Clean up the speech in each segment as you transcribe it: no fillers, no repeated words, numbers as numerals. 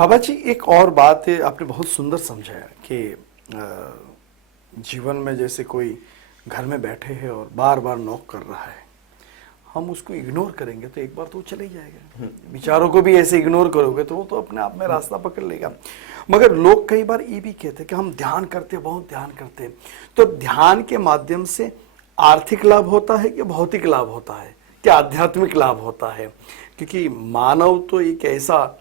बाबा जी, एक और बात है, आपने बहुत सुंदर समझाया कि जीवन में जैसे कोई घर में बैठे हैं और बार बार नॉक कर रहा है, हम उसको इग्नोर करेंगे तो एक बार तो वो चले ही जाएगा। विचारों को भी ऐसे इग्नोर करोगे तो वो तो अपने आप में रास्ता पकड़ लेगा। मगर लोग कई बार ये भी कहते हैं कि हम ध्यान करते हैं, बहुत ध्यान करते हैं, तो ध्यान के माध्यम से आर्थिक लाभ होता है कि भौतिक लाभ होता है, क्या आध्यात्मिक लाभ होता है? क्योंकि मानव तो एक ऐसा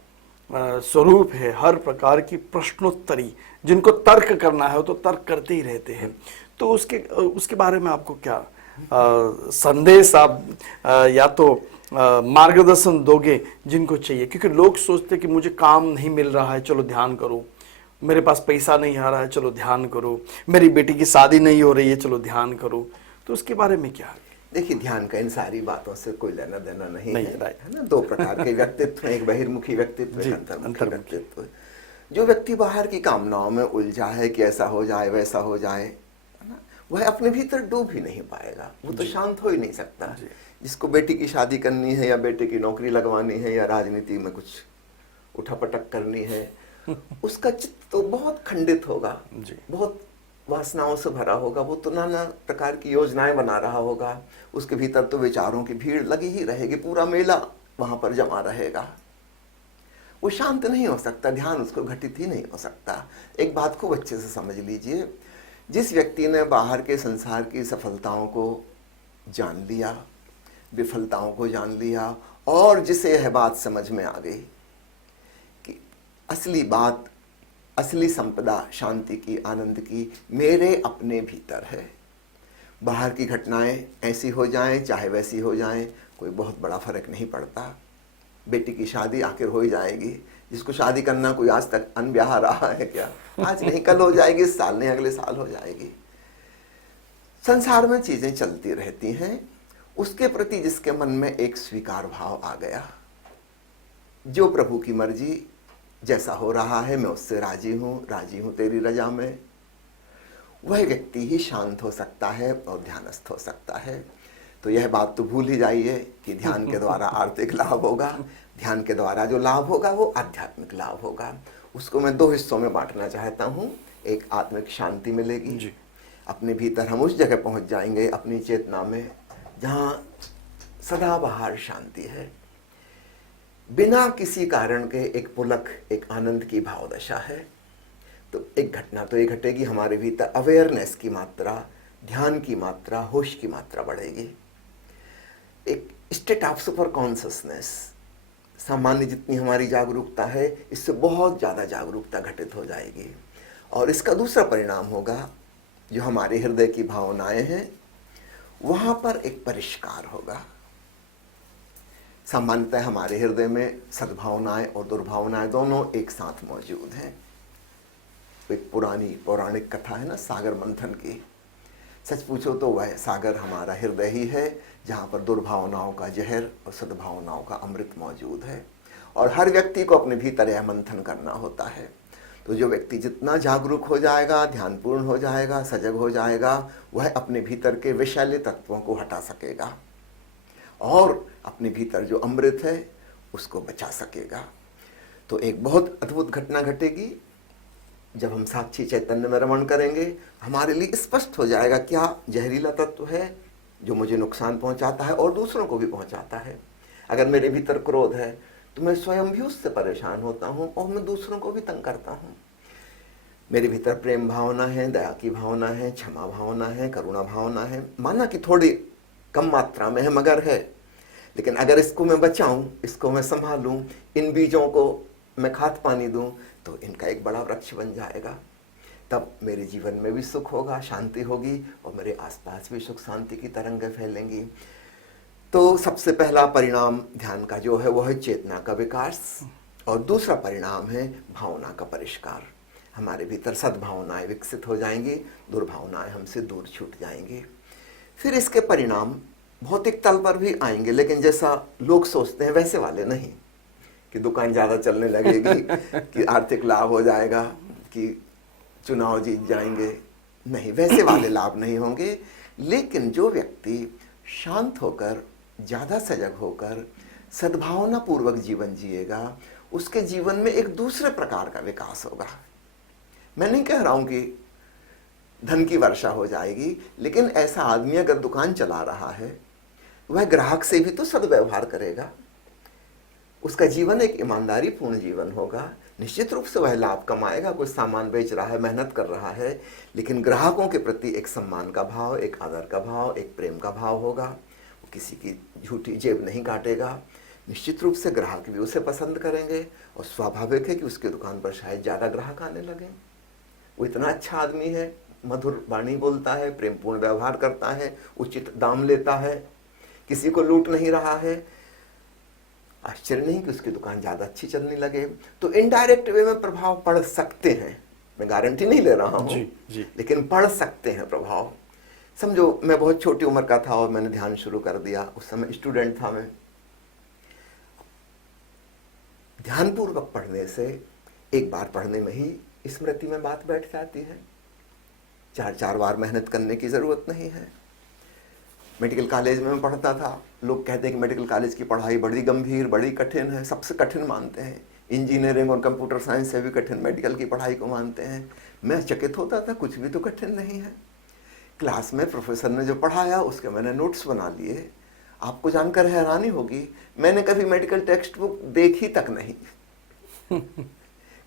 स्वरूप है, हर प्रकार की प्रश्नोत्तरी, जिनको तर्क करना है वो तो तर्क करते ही रहते हैं। तो उसके बारे में आपको क्या संदेश आप या तो मार्गदर्शन दोगे जिनको चाहिए? क्योंकि लोग सोचते कि मुझे काम नहीं मिल रहा है, चलो ध्यान करो, मेरे पास पैसा नहीं आ रहा है, चलो ध्यान करो, मेरी बेटी की शादी नहीं हो रही है, चलो ध्यान करो। तो उसके बारे में क्या? देखिए, ध्यान का इन सारी बातों से कोई लेना देना नहीं है, राइट है ना। दो प्रकार के व्यक्तित्व हैं, एक बहिर्मुखी व्यक्तित्व, एक अंतर्मुखी अंतर्मुखी व्यक्तित्व। जो व्यक्ति बाहर की कामनाओं में उलझा है कि ऐसा हो जाए वैसा हो जाए, है ना, वह अपने भीतर डूब ही नहीं पाएगा, वो तो शांत हो ही नहीं सकता। जिसको बेटी की शादी करनी है या बेटे की नौकरी लगवानी है या राजनीति में कुछ उठापटक करनी है, उसका चित्त तो बहुत खंडित होगा, बहुत वासनाओं से भरा होगा, वो तो नाना प्रकार की योजनाएं बना रहा होगा, उसके भीतर तो विचारों की भीड़ लगी ही रहेगी, पूरा मेला वहां पर जमा रहेगा। वो शांत नहीं हो सकता, ध्यान उसको घटित ही नहीं हो सकता। एक बात खूब अच्छे से समझ लीजिए, जिस व्यक्ति ने बाहर के संसार की सफलताओं को जान लिया, विफलताओं को जान लिया, और जिसे यह बात समझ में आ गई कि असली बात, असली संपदा शांति की, आनंद की मेरे अपने भीतर है। बाहर की घटनाएं ऐसी हो जाएं चाहे वैसी हो जाएं, कोई बहुत बड़ा फर्क नहीं पड़ता। बेटी की शादी आखिर हो ही जाएगी, जिसको शादी करना कोई आज तक अनब्याह रहा है क्या? आज नहीं कल हो जाएगी, इस साल नहीं अगले साल हो जाएगी। संसार में चीजें चलती रहती हैं। उसके प्रति जिसके मन में एक स्वीकार भाव आ गया, जो प्रभु की मर्जी, जैसा हो रहा है मैं उससे राजी हूं तेरी रजा में, वह व्यक्ति ही शांत हो सकता है और ध्यानस्थ हो सकता है। तो यह बात तो भूल ही जाइए कि ध्यान के द्वारा आर्थिक लाभ होगा, ध्यान के द्वारा जो लाभ होगा वो आध्यात्मिक लाभ होगा। उसको मैं दो हिस्सों में बांटना चाहता हूँ। एक, आत्मिक शांति मिलेगी, अपने भीतर हम उस जगह पहुंच जाएंगे अपनी चेतना में जहां सदाबहार शांति है, बिना किसी कारण के एक पुलक, एक आनंद की भाव दशा है। तो एक घटना तो ये घटेगी, हमारे भीतर अवेयरनेस की मात्रा, ध्यान की मात्रा, होश की मात्रा बढ़ेगी। एक स्टेट ऑफ सुपर कॉन्शियसनेस, सामान्य जितनी हमारी जागरूकता है इससे बहुत ज़्यादा जागरूकता घटित हो जाएगी। और इसका दूसरा परिणाम होगा, जो हमारे हृदय की भावनाएं हैं वहाँ पर एक परिष्कार होगा। सामान्यतः हमारे हृदय में सद्भावनाएं और दुर्भावनाएं दोनों एक साथ मौजूद हैं। एक पुरानी पौराणिक कथा है ना, सागर मंथन की। सच पूछो तो वह सागर हमारा हृदय ही है, जहाँ पर दुर्भावनाओं का जहर और सद्भावनाओं का अमृत मौजूद है। और हर व्यक्ति को अपने भीतर यह मंथन करना होता है। तो जो व्यक्ति जितना जागरूक हो जाएगा, ध्यानपूर्ण हो जाएगा, सजग हो जाएगा, वह अपने भीतर के विषैले तत्वों को हटा सकेगा और अपने भीतर जो अमृत है उसको बचा सकेगा। तो एक बहुत अद्भुत घटना घटेगी जब हम साक्षी चैतन्य में रमण करेंगे। हमारे लिए स्पष्ट हो जाएगा क्या जहरीला तत्व है जो मुझे नुकसान पहुंचाता है और दूसरों को भी पहुंचाता है। अगर मेरे भीतर क्रोध है तो मैं स्वयं भी उससे परेशान होता हूँ और मैं दूसरों को भी तंग करता हूँ। मेरे भीतर प्रेम भावना है, दया की भावना है, क्षमा भावना है, करुणा भावना है, माना कि थोड़ी कम मात्रा में है मगर है। लेकिन अगर इसको मैं बचाऊं, इसको मैं संभालूं, इन बीजों को मैं खाद पानी दूं, तो इनका एक बड़ा वृक्ष बन जाएगा। तब मेरे जीवन में भी सुख होगा, शांति होगी और मेरे आसपास भी सुख शांति की तरंगें फैलेंगी। तो सबसे पहला परिणाम ध्यान का जो है वो है चेतना का विकास, और दूसरा परिणाम है भावना का परिष्कार। हमारे भीतर सद्भावनाएं विकसित हो जाएंगी, दुर्भावनाएं हमसे दूर छूट जाएंगी। फिर इसके परिणाम भौतिक तल पर भी आएंगे, लेकिन जैसा लोग सोचते हैं वैसे वाले नहीं कि दुकान ज़्यादा चलने लगेगी कि आर्थिक लाभ हो जाएगा, कि चुनाव जीत जाएंगे। नहीं, वैसे वाले लाभ नहीं होंगे। लेकिन जो व्यक्ति शांत होकर, ज़्यादा सजग होकर, सद्भावना पूर्वक जीवन जिएगा, उसके जीवन में एक दूसरे प्रकार का विकास होगा। मैं नहीं कह रहा हूं कि धन की वर्षा हो जाएगी, लेकिन ऐसा आदमी अगर दुकान चला रहा है, वह ग्राहक से भी तो सदव्यवहार करेगा, उसका जीवन एक ईमानदारी पूर्ण जीवन होगा। निश्चित रूप से वह लाभ कमाएगा, कुछ सामान बेच रहा है, मेहनत कर रहा है, लेकिन ग्राहकों के प्रति एक सम्मान का भाव, एक आदर का भाव, एक प्रेम का भाव होगा। वो किसी की झूठी जेब नहीं काटेगा। निश्चित रूप से ग्राहक भी उसे पसंद करेंगे और स्वाभाविक है कि उसकी दुकान पर शायद ज़्यादा ग्राहक आने लगे। वो इतना अच्छा आदमी है, मधुर वाणी बोलता है, प्रेमपूर्ण व्यवहार करता है, उचित दाम लेता है, किसी को लूट नहीं रहा है। आश्चर्य नहीं कि उसकी दुकान ज़्यादा अच्छी चलने लगे। तो इनडायरेक्ट वे में प्रभाव पड़ सकते हैं, मैं गारंटी नहीं ले रहा हूँ, लेकिन पड़ सकते हैं प्रभाव। समझो मैं बहुत छोटी उम्र का था और मैंने ध्यान शुरू कर दिया। उस समय स्टूडेंट था मैं। ध्यानपूर्वक पढ़ने से एक बार पढ़ने में ही स्मृति में बात बैठ जाती है, 4-4 बार मेहनत करने की ज़रूरत नहीं है। मेडिकल कॉलेज में मैं पढ़ता था। लोग कहते हैं कि मेडिकल कॉलेज की पढ़ाई बड़ी गंभीर, बड़ी कठिन है, सबसे कठिन मानते हैं। इंजीनियरिंग और कंप्यूटर साइंस से भी कठिन मेडिकल की पढ़ाई को मानते हैं। मैं चकित होता था, कुछ भी तो कठिन नहीं है। क्लास में प्रोफेसर ने जो पढ़ाया उसके मैंने नोट्स बना लिए। आपको जानकर हैरानी होगी, मैंने कभी मेडिकल टेक्स्ट बुक देखी तक नहीं,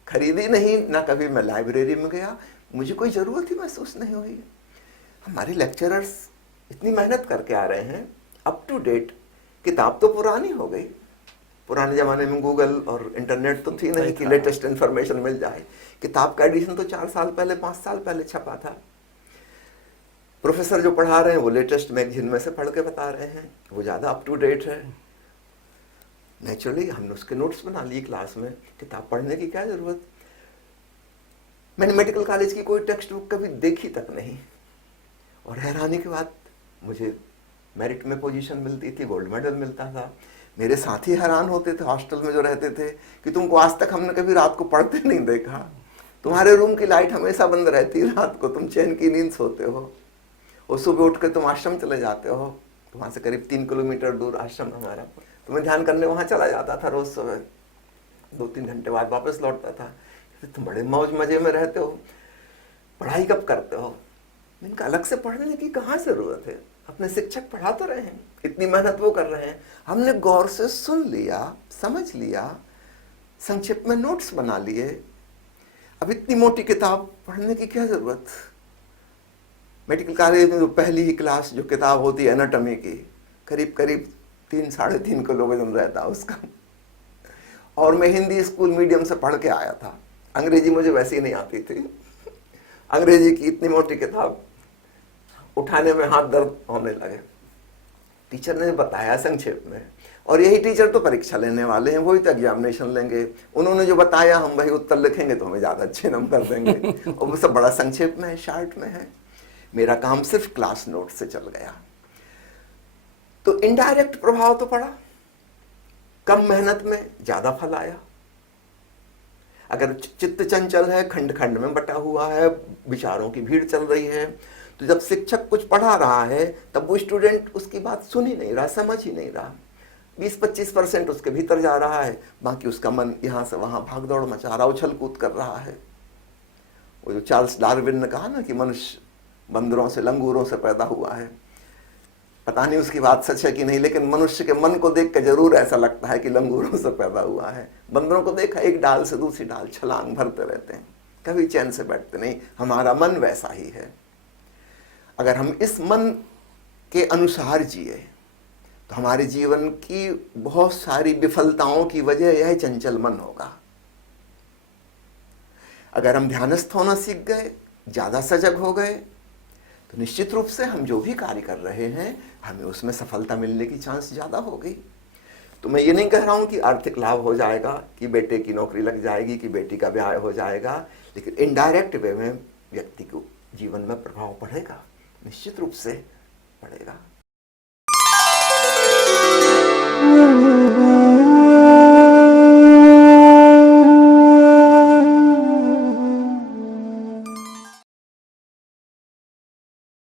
खरीदी नहीं, ना कभी मैं लाइब्रेरी में गया, मुझे कोई ज़रूरत ही महसूस नहीं हुई। हमारे लेक्चरर्स इतनी मेहनत करके आ रहे हैं, अप टू डेट। किताब तो पुरानी हो गई, पुराने ज़माने में गूगल और इंटरनेट तो थी नहीं कि लेटेस्ट इन्फॉर्मेशन मिल जाए। किताब का एडिशन तो 4 साल पहले, 5 साल पहले छपा था। प्रोफेसर जो पढ़ा रहे हैं वो लेटेस्ट मैगजीन में से पढ़ के बता रहे हैं, वो ज़्यादा अप टू डेट है। नेचुरली हमने उसके नोट्स बना लिए क्लास में। किताब पढ़ने की क्या ज़रूरत। मैंने मेडिकल कॉलेज की कोई टेक्स्ट बुक कभी देखी तक नहीं। और हैरानी की बात, मुझे मेरिट में पोजीशन मिलती थी, गोल्ड मेडल मिलता था। मेरे साथी हैरान होते थे हॉस्टल में जो रहते थे कि तुमको आज तक हमने कभी रात को पढ़ते नहीं देखा, तुम्हारे रूम की लाइट हमेशा बंद रहती है रात को, तुम चैन की नींद सोते हो, और सुबह उठ कर तुम आश्रम चले जाते हो। वहाँ से करीब 3 किलोमीटर दूर आश्रम हमारा, तो मैं ध्यान करने वहाँ चला जाता था रोज सुबह। 2-3 घंटे बाद वापस लौटता था। तुम बड़े मौज मजे में रहते हो, पढ़ाई कब करते हो। इनका अलग से पढ़ने की कहाँ जरूरत है, अपने शिक्षक पढ़ा तो रहे हैं, इतनी मेहनत वो कर रहे हैं, हमने गौर से सुन लिया, समझ लिया, संक्षिप्त में नोट्स बना लिए। अब इतनी मोटी किताब पढ़ने की क्या जरूरत। मेडिकल कॉलेज में तो पहली ही क्लास जो किताब होती है एनाटॉमी की, करीब करीब 3-3.5 किलो वजन रहता उसका। और मैं हिंदी स्कूल मीडियम से पढ़ के आया था, अंग्रेजी मुझे वैसे ही नहीं आती थी। अंग्रेजी की इतनी मोटी किताब उठाने में हाथ दर्द होने लगे। टीचर ने बताया संक्षेप में, और यही टीचर तो परीक्षा लेने वाले हैं, वही तो एग्जामिनेशन लेंगे। उन्होंने जो बताया हम वही उत्तर लिखेंगे तो हमें ज़्यादा अच्छे नंबर देंगे। और वो सब बड़ा संक्षेप में है, शार्ट में है। मेरा काम सिर्फ क्लास नोट से चल गया। तो इनडायरेक्ट प्रभाव तो पड़ा, कम मेहनत में ज़्यादा फल आया। अगर चित्त चंचल है, खंड खंड में बटा हुआ है, विचारों की भीड़ चल रही है, तो जब शिक्षक कुछ पढ़ा रहा है तब वो स्टूडेंट उसकी बात सुन ही नहीं रहा, समझ ही नहीं रहा। 20-25% उसके भीतर जा रहा है, बाकी उसका मन यहाँ से वहाँ भाग दौड़ मचा रहा, उछल कूद कर रहा है। वो जो चार्ल्स डार्विन ने कहा ना कि मनुष्य बंदरों से, लंगूरों से पैदा हुआ है, पता नहीं उसकी बात सच है कि नहीं, लेकिन मनुष्य के मन को देख कर जरूर ऐसा लगता है कि लंगूरों से पैदा हुआ है। बंदरों को देखा, एक डाल से दूसरी डाल छलांग भरते रहते हैं, कभी चैन से बैठते नहीं। हमारा मन वैसा ही है। अगर हम इस मन के अनुसार जिए तो हमारे जीवन की बहुत सारी विफलताओं की वजह यह चंचल मन होगा। अगर हम ध्यानस्थ होना सीख गए, ज्यादा सजग हो गए, तो निश्चित रूप से हम जो भी कार्य कर रहे हैं हमें उसमें सफलता मिलने की चांस ज़्यादा होगी। तो मैं ये नहीं कह रहा हूँ कि आर्थिक लाभ हो जाएगा, कि बेटे की नौकरी लग जाएगी, कि बेटी का ब्याह हो जाएगा, लेकिन इनडायरेक्ट वे में व्यक्ति को जीवन में प्रभाव पड़ेगा, निश्चित रूप से पड़ेगा।